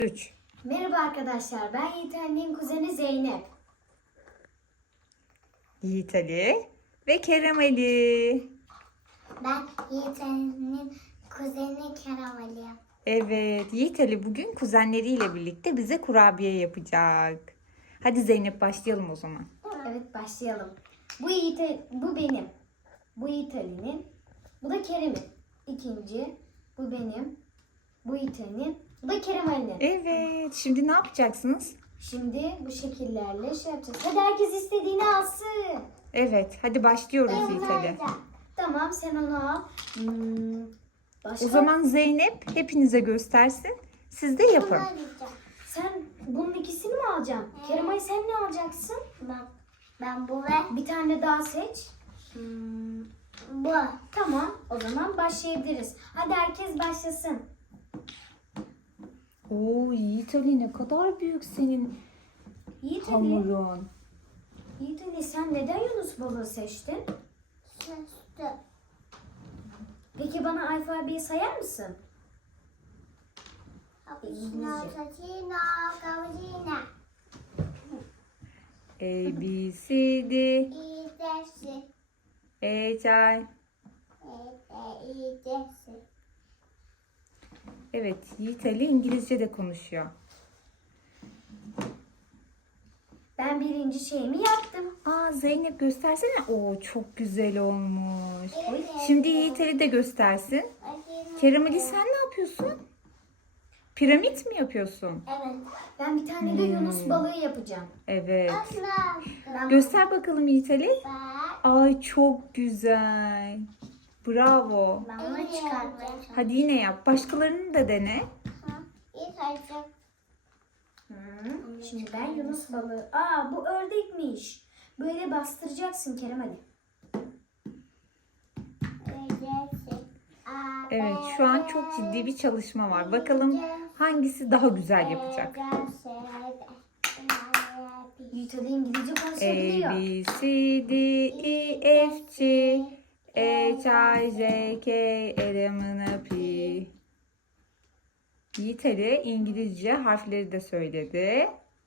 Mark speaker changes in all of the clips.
Speaker 1: 3.
Speaker 2: Merhaba arkadaşlar, ben Yiğit Ali'nin kuzeni Zeynep.
Speaker 1: Yiğit Ali ve Kerem Ali.
Speaker 3: Ben Yiğit Ali'nin kuzeni Kerem Ali.
Speaker 1: Evet, Yiğit Ali bugün kuzenleriyle birlikte bize kurabiye yapacak. Hadi Zeynep başlayalım o zaman.
Speaker 2: Evet, başlayalım. Bu benim. Bu Yiğit Ali'nin. Bu da Kerem'in. İkinci. Bu benim. Bu Yiğit Ali'nin. Bu da Kerem Ali'nin.
Speaker 1: Evet, şimdi ne yapacaksınız?
Speaker 2: Şimdi bu şekillerle şey yapacağız. Hadi herkes istediğini alsın.
Speaker 1: Evet, hadi başlıyoruz Yiğit Ali.
Speaker 2: Tamam, sen onu al. Başka?
Speaker 1: O zaman Zeynep hepinize göstersin. Siz de yapın.
Speaker 3: Bunu alacağım.
Speaker 2: Sen bunun ikisini mi alacaksın? Kerem Ali sen ne alacaksın?
Speaker 3: Ben bu ve
Speaker 2: Bir tane daha seç.
Speaker 3: bu.
Speaker 2: Tamam, o zaman başlayabiliriz. Hadi herkes başlasın.
Speaker 1: Oo Yiğit Ali ne kadar büyük senin
Speaker 2: Yiğit Ali,
Speaker 1: hamurun.
Speaker 2: Yiğit Ali sen neden Yunus balığı seçtin?
Speaker 3: Süslü.
Speaker 2: Peki bana alfabeyi sayar mısın?
Speaker 3: Cappuccino, cappuccino, cappuccino.
Speaker 1: A, B, C, D,
Speaker 3: İyisi.
Speaker 1: E, C.
Speaker 3: İyisi.
Speaker 1: Evet, Yiğit Ali İngilizce de konuşuyor.
Speaker 2: Ben birinci şeyimi yaptım.
Speaker 1: Aa Zeynep göstersene. Oo çok güzel olmuş.
Speaker 3: Evet.
Speaker 1: Şimdi Yiğit Ali de göstersin. Kerem Ali sen ne yapıyorsun? Piramit mi yapıyorsun?
Speaker 3: Evet.
Speaker 2: Ben bir tane de Yunus balığı yapacağım.
Speaker 1: Evet.
Speaker 3: Asla.
Speaker 1: Göster bakalım Yiğit Ali.
Speaker 3: Bak.
Speaker 1: Ay çok güzel. Bravo.
Speaker 3: Ben bunu çıkartacağım.
Speaker 1: Hadi yine yap. Başkalarını da dene.
Speaker 3: İlk açacağım.
Speaker 2: Şimdi ben Yunus balığı. Aa bu ördekmiş. Böyle bastıracaksın Kerem Ali.
Speaker 1: Evet şu an çok ciddi bir çalışma var. Bakalım hangisi daha güzel yapacak.
Speaker 2: Yiğit Ali İngilizce
Speaker 1: A,
Speaker 2: konuşabiliyor.
Speaker 1: B, C, D, E, F, G, H, I, J, K, L, M, N, P. Yiğit Ali İngilizce harfleri de söyledi.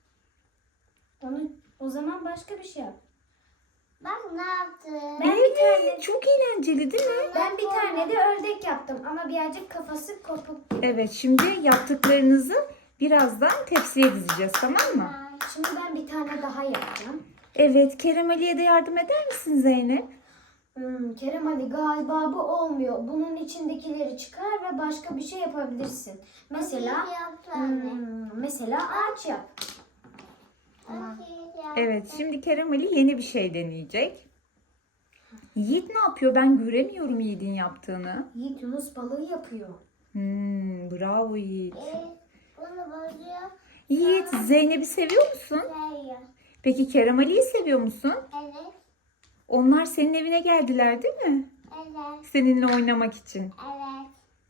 Speaker 2: O zaman başka bir şey yap.
Speaker 3: Bak ne yaptım.
Speaker 2: Ben bir tane
Speaker 1: Evet, çok eğlenceli değil mi?
Speaker 2: Ben bir tane de ördek yaptım ama birazcık kafası kopuk gibi.
Speaker 1: Evet, şimdi yaptıklarınızı birazdan tepsiye dizeceğiz, tamam mı?
Speaker 2: Şimdi ben bir tane daha yapacağım.
Speaker 1: Evet, Kerem Ali'ye de yardım eder misin Zeynep?
Speaker 2: Kerem Ali galiba bu olmuyor. Bunun içindekileri çıkar ve başka bir şey yapabilirsin. Mesela mesela ağaç yap.
Speaker 1: Evet, şimdi Kerem Ali yeni bir şey deneyecek. Yiğit ne yapıyor? Ben göremiyorum Yiğit'in yaptığını.
Speaker 2: Yiğit Yunus balığı yapıyor.
Speaker 1: Bravo Yiğit.
Speaker 3: Bunu bozuyor.
Speaker 1: Yiğit, Zeynep'i seviyor musun?
Speaker 3: Sayıyor.
Speaker 1: Peki Kerem Ali'yi seviyor musun?
Speaker 3: Evet.
Speaker 1: Onlar senin evine geldiler değil mi?
Speaker 3: Evet.
Speaker 1: Seninle oynamak için.
Speaker 3: Evet.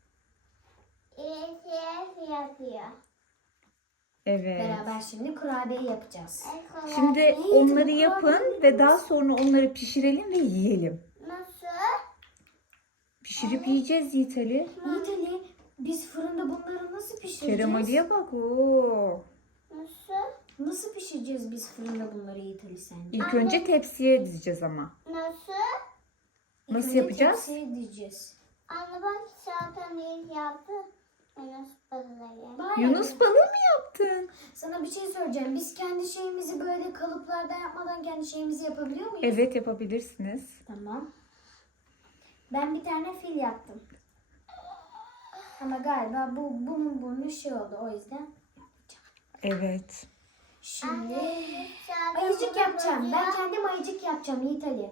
Speaker 3: İyisi yapıyor.
Speaker 1: Evet.
Speaker 2: Beraber şimdi kurabiye yapacağız.
Speaker 1: Şimdi onları yapın ve daha sonra onları pişirelim ve yiyelim.
Speaker 3: Nasıl?
Speaker 1: Pişirip yiyeceğiz Yiğit Ali.
Speaker 2: Yiğit Ali biz fırında bunları nasıl pişireceğiz?
Speaker 1: Kerem Ali'ye bak. Oo.
Speaker 3: Nasıl?
Speaker 2: Nasıl pişireceğiz biz fırında bunları Yiğit Ali sence?
Speaker 1: İlk önce tepsiye dizeceğiz ama.
Speaker 3: Nasıl?
Speaker 2: İlk
Speaker 1: Nasıl
Speaker 2: önce
Speaker 1: yapacağız?
Speaker 2: tepsiye diyeceğiz.
Speaker 3: Anne bak zaten iyi yaptı. Yunus balığı.
Speaker 1: Yunus balığı mı yaptın?
Speaker 2: Sana bir şey söyleyeceğim. Biz kendi şeyimizi böyle kalıplardan yapmadan kendi şeyimizi yapabiliyor muyuz?
Speaker 1: Evet yapabilirsiniz.
Speaker 2: Tamam. Ben bir tane fil yaptım. Ama galiba bunun burnu şey oldu o yüzden.
Speaker 1: Evet.
Speaker 2: Şimdi ayıcık yapacağım. Ben kendim ayıcık yapacağım Yiğit Ali.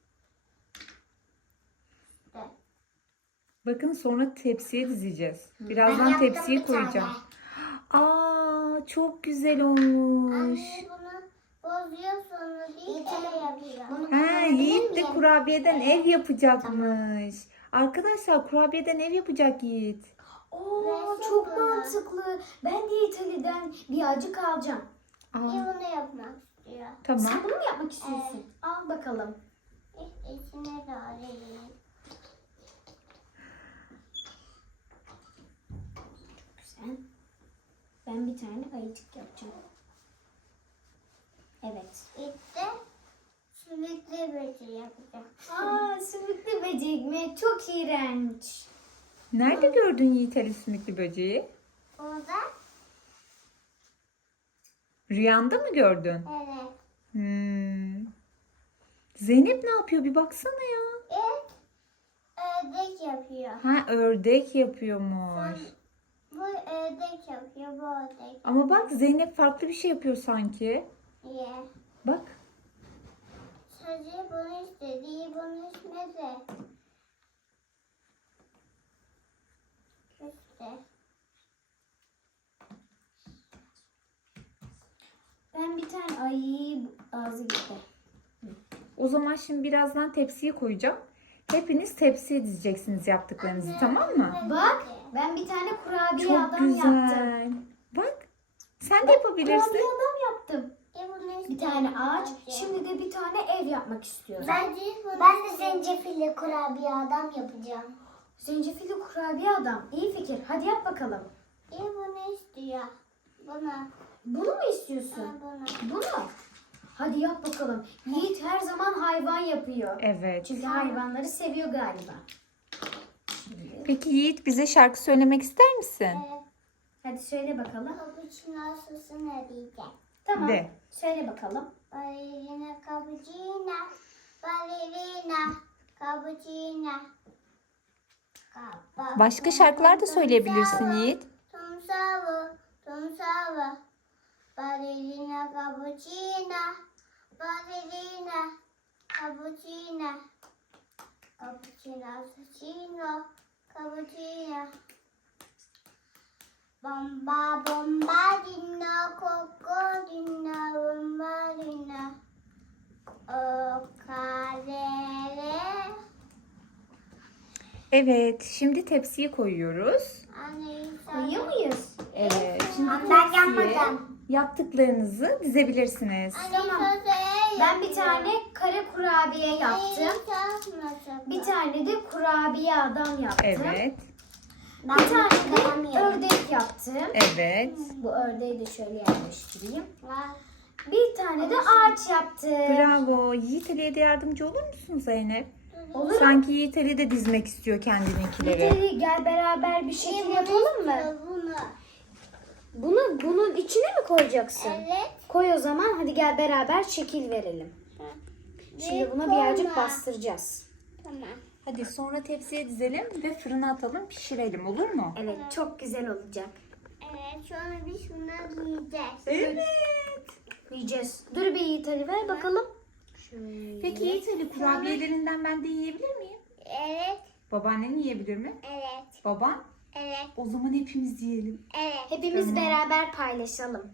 Speaker 1: Bakın sonra tepsiye dizeceğiz.
Speaker 3: Ben
Speaker 1: Birazdan
Speaker 3: yaptım
Speaker 1: tepsiye
Speaker 3: bir tane.
Speaker 1: koyacağım. Aa çok güzel olmuş.
Speaker 3: Anne bunu bozuyor sonra bir el yapıyor.
Speaker 1: Ha, Yiğit de kurabiyeden ev yapacakmış. Arkadaşlar kurabiyeden ev yapacak Yiğit.
Speaker 2: Oo
Speaker 3: Nasıl
Speaker 2: çok
Speaker 3: bu?
Speaker 2: mantıklı. Ben de Yiğit Ali'den bir acık alacağım.
Speaker 3: Bir
Speaker 1: Aa,
Speaker 3: bunu yapmak istiyor.
Speaker 1: tamam.
Speaker 2: Sen bunu mu yapmak istiyorsun? Al bakalım.
Speaker 3: İçine de alayım.
Speaker 2: Güzel. Ben bir tane ayıcık yapacağım. Evet.
Speaker 3: İşte sümüklü böceği yapacağım.
Speaker 2: Aa, sümüklü böcek mi? Çok iğrenç.
Speaker 1: Nerede gördün Yiğit Ali sümüklü böceği?
Speaker 3: Orada
Speaker 1: Rüyanda mı gördün?
Speaker 3: evet.
Speaker 1: Zeynep ne yapıyor? Bir baksana ya.
Speaker 3: Ördek yapıyor.
Speaker 1: Ha, ördek yapıyormuş.
Speaker 3: Bu ördek yapıyor, bu ördek.
Speaker 1: Ama bak Zeynep farklı bir şey yapıyor sanki.
Speaker 3: Ye.
Speaker 1: Bak.
Speaker 3: Sadece bunu istedi, bunu istemedi. İşte.
Speaker 2: Ben bir tane ay ağzı gitti.
Speaker 1: O zaman şimdi birazdan tepsiye koyacağım. Hepiniz tepsiye dizeceksiniz yaptıklarınızı, tamam mı?
Speaker 2: Bak, ben bir tane kurabiye
Speaker 1: Çok
Speaker 2: adam
Speaker 1: güzel.
Speaker 2: yaptım.
Speaker 1: Bak. Sen de yapabilirsin.
Speaker 2: Kurabiye adam yaptım.
Speaker 3: Bunu
Speaker 2: Bir tane ağaç. Şimdi de bir tane ev yapmak istiyorum.
Speaker 3: Ben de zencefilli kurabiye adam yapacağım.
Speaker 2: Zencefilli kurabiye adam. İyi fikir. Hadi yap bakalım.
Speaker 3: Bunu istiyor. Bunu.
Speaker 2: Bunu mu istiyorsun?
Speaker 3: Bunu.
Speaker 2: Bunu. Hadi yap bakalım. Yiğit her zaman hayvan yapıyor.
Speaker 1: Evet.
Speaker 2: Çünkü hayvanları seviyor galiba.
Speaker 1: Peki Yiğit, bize şarkı söylemek ister misin?
Speaker 3: Evet.
Speaker 2: Hadi söyle bakalım.
Speaker 3: Cappuccino sosu ne diyecek?
Speaker 2: Tamam.
Speaker 1: De.
Speaker 2: Söyle bakalım.
Speaker 3: Ballerina cappuccino. Ballerina cappuccino.
Speaker 1: Başka şarkılar da söyleyebilirsin Yiğit.
Speaker 3: Tumsavo, tumsavo. Ballerina cappuccino. Ballerina cappuccino. Cappuccino, cappuccino, cappuccino. Bomba, bombardino, coccodino, bombardino. O karere.
Speaker 1: Evet, şimdi tepsiye koyuyoruz.
Speaker 2: Koyuyor muyuz?
Speaker 1: Evet, şimdi
Speaker 3: Ben
Speaker 1: tepsiye
Speaker 3: yapmadım.
Speaker 1: yaptıklarınızı dizebilirsiniz.
Speaker 2: Ben bir tane kare kurabiye yaptım. Bir tane de kurabiye adam yaptım.
Speaker 1: Evet,
Speaker 2: Bir tane de ördek yaptım.
Speaker 1: evet.
Speaker 2: Bu ördeği de şöyle yerleştireyim. Bir tane de ağaç yaptım.
Speaker 1: Bravo. Yiğit Ali'ye de yardımcı olur musun Zeynep?
Speaker 2: Olur.
Speaker 1: Sanki Yiğit Ali de dizmek istiyor kendininkileri.
Speaker 2: Yeterli, gel beraber bir şekil yapalım mı?
Speaker 3: Bunu.
Speaker 2: Bunun içine mi koyacaksın?
Speaker 3: Evet.
Speaker 2: Koy o zaman. Hadi gel beraber şekil verelim. Şimdi buna birazcık bastıracağız.
Speaker 3: Tamam.
Speaker 1: Hadi sonra tepsiye dizelim ve fırına atalım, pişirelim, olur mu?
Speaker 2: Evet, çok güzel olacak.
Speaker 3: Evet, sonra biz bunları yiyeceğiz.
Speaker 1: Evet.
Speaker 2: Yiyeceğiz. Dur bir Yiğit Ali ver bakalım. Şöyle.
Speaker 1: Peki Yiğit Ali, kurabiyelerinden ben de yiyebilir miyim?
Speaker 3: Evet,
Speaker 1: Babaannen yiyebilir mi?
Speaker 3: evet,
Speaker 1: Baban?
Speaker 3: evet,
Speaker 1: O zaman hepimiz yiyelim.
Speaker 3: evet.
Speaker 2: Hepimiz
Speaker 1: Tamam.
Speaker 2: beraber paylaşalım.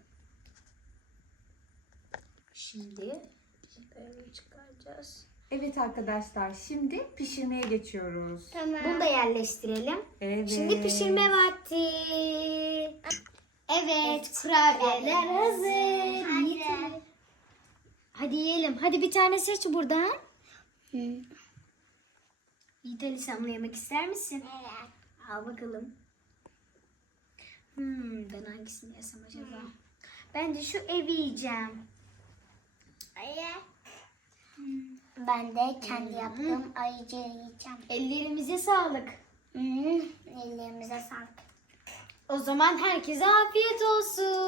Speaker 2: Şimdi böyle çıkaracağız.
Speaker 1: Evet arkadaşlar, şimdi pişirmeye geçiyoruz.
Speaker 3: Tamam.
Speaker 2: Bunu da yerleştirelim.
Speaker 1: Evet.
Speaker 2: Şimdi pişirme vakti. Evet, kurabiyeler hazır. Yiğit Ali. Hadi yiyelim. Hadi bir tane seç buradan. Yiğit Ali, sen bunu yemek ister misin?
Speaker 3: Evet.
Speaker 2: Al bakalım. Ben hangisini yesem acaba? Bence şu evi yiyeceğim.
Speaker 3: Evet. Ben de kendi yaptığım ayıcığı yiyeceğim.
Speaker 2: Ellerimize sağlık.
Speaker 3: Ellerimize sağlık.
Speaker 2: O zaman herkese afiyet olsun.